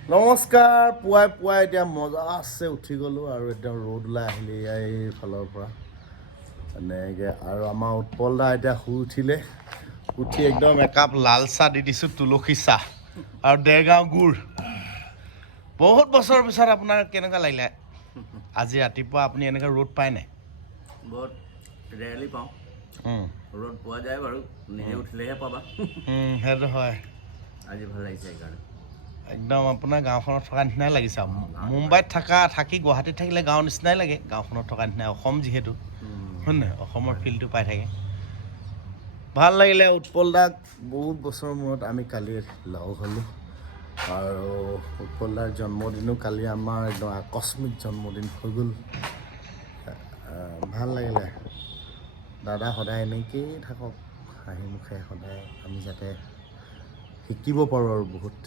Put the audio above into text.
নমস্কাৰ পুৱাই এতিয়া মজা আছে উঠি গ'লোঁ আৰু একদম ৰ'দ ওলাই আহিলে এইফালৰ পৰা এনেকৈ আৰু আমাৰ উৎপল দা এতিয়া শুই উঠিলে উঠি একদম একাপ লাল চাহ দি দিছোঁ তুলসী চাহ আৰু দেৰগাঁও গুড় বহুত বছৰৰ পিছত আপোনাৰ কেনেকুৱা লাগিলে আজি ৰাতিপুৱা আপুনি এনেকৈ ৰ'দ পায় নাই বহুত ৰেয়াৰলি পাওঁ ৰ'দ পোৱা যায় বাৰু নিজে উঠিলেহে পাবা সেইটো হয় আজি ভাল লাগিছে সেইকাৰণে একদম আপোনাৰ গাঁওখনত থকা নিচিনাই লাগিছে আৰু মুম্বাইত থাকি গুৱাহাটীত থাকিলে গাঁৱৰ নিচিনাই লাগে গাঁওখনত থকা নিচিনাই অসম যিহেতু হয় নহয় অসমৰ ফিল্ডটো পাই থাকে ভাল লাগিলে উৎপল দাক বহুত বছৰৰ মূৰত আমি কালি লগ হ'লোঁ আৰু উৎপল দাৰ জন্মদিনো কালি আমাৰ একদম আকস্মিক জন্মদিন হৈ গ'ল ভাল লাগিলে দাদা সদায় এনেকৈয়ে থাকক হাঁহি মুখে সদায় আমি যাতে শিকিব পাৰোঁ আৰু বহুত